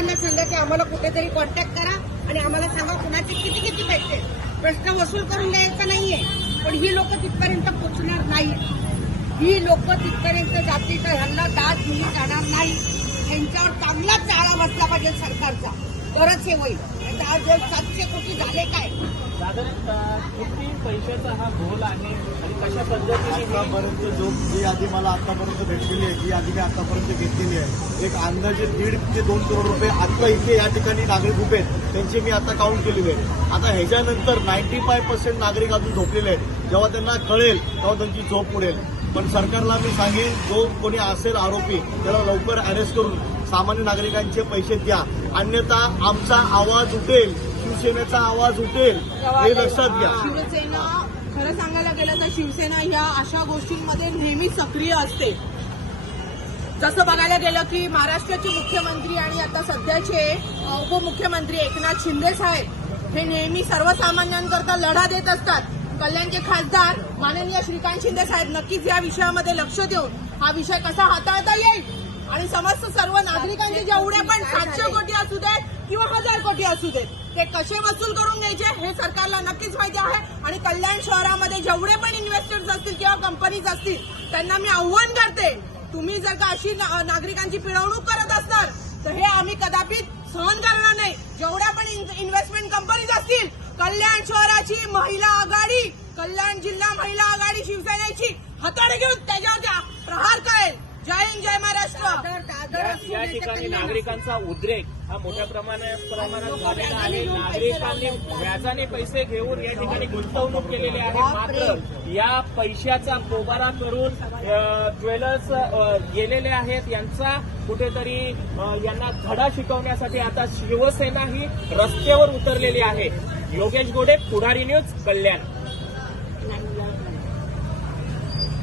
त्यांना सांगा की आम्हाला कुठेतरी कॉन्टॅक्ट करा आणि आम्हाला सांगा कुणाचे किती किती पैसे प्रश्न वसूल करून द्यायचा नाहीये. पण ही लोक तिथपर्यंत पोहोचणार नाही ही लोक तिथपर्यंत जातीचा तर ह्यांना दाद दिली जाणार नाही. यांच्यावर चांगला चाळा बसला पाहिजे सरकारचा. तरच हे होईल. आता आज जर सातशे कोटी झाले काय? किती पैशाचा हा घोल आहे आणि कशा पद्धतीने आतापर्यंत जो जी यादी मला आतापर्यंत भेटलेली आहे जी यादी मी आतापर्यंत घेतलेली आहे एक अंदाजे दीड ते दोन करोड रुपये आता इथे या ठिकाणी नागरिक उभे आहेत त्यांचे मी आता काउंट केलेले आहे आता ह्याच्यानंतर नाईन्टी फाय पर्सेंट नागरिक अजून झोपलेले आहेत. जेव्हा त्यांना कळेल तेव्हा त्यांची झोप उडेल. पण सरकारला मी सांगेन जो कोणी असेल आरोपी त्याला लवकर अरेस्ट करून सामान्य नागरिकांचे पैसे द्या. अन्यथा आमचा आवाज उठेल शिवसेनेचा आवाज उठेल हे लक्षात घ्या. शिवसेना खरं सांगायला गेलं तर शिवसेना ह्या अशा गोष्टींमध्ये नेहमी सक्रिय असते. जसं बघायला गेलं की महाराष्ट्राचे मुख्यमंत्री आणि आता सध्याचे उपमुख्यमंत्री एकनाथ शिंदे साहेब हे नेहमी सर्वसामान्यांकरता लढा देत असतात. कल्याणचे खासदार माननीय श्रीकांत शिंदे साहेब नक्कीच या विषयामध्ये लक्ष देऊन हा विषय कसा हाताळता येईल? आणि समस्त सर्व नागरिकांचे जेवढे पण सातशे कोटी असू देत किंवा हजार कोटी असू देत ते कसे वसूल करून घ्यायचे हे सरकारला नक्कीच माहिती आहे. आणि कल्याण शहरामध्ये जेवढे पण इन्व्हेस्टर्स असतील किंवा कंपनीज असतील त्यांना मी आव्हान करते तुम्ही जर का अशी नागरिकांची पिळवणूक करत असणार तर हे आम्ही कदापि सहन करणार नाही. जेवढ्या पण इन्व्हेस्टमेंट कंपनीज असतील कल्याण शहराची महिला आघाडी कल्याण जिल्हा महिला आघाडी शिवसेनेची हाताने घेऊन त्याच्यावर या- ठिकाणी नागरिकांचा उद्रेक हा मोठ्या प्रमाणात प्रमाणात झालेला आहे. नागरिकांनी व्याजाने पैसे घेऊन या ठिकाणी गुंतवणूक केलेली आहे. मात्र या पैशाचा पोबारा करून ज्वेलर्स गेलेले आहेत. यांचा कुठेतरी यांना धडा शिकवण्यासाठी आता शिवसेना ही रस्त्यावर उतरलेली आहे. योगेश गोडे पुढारी न्यूज कल्याण.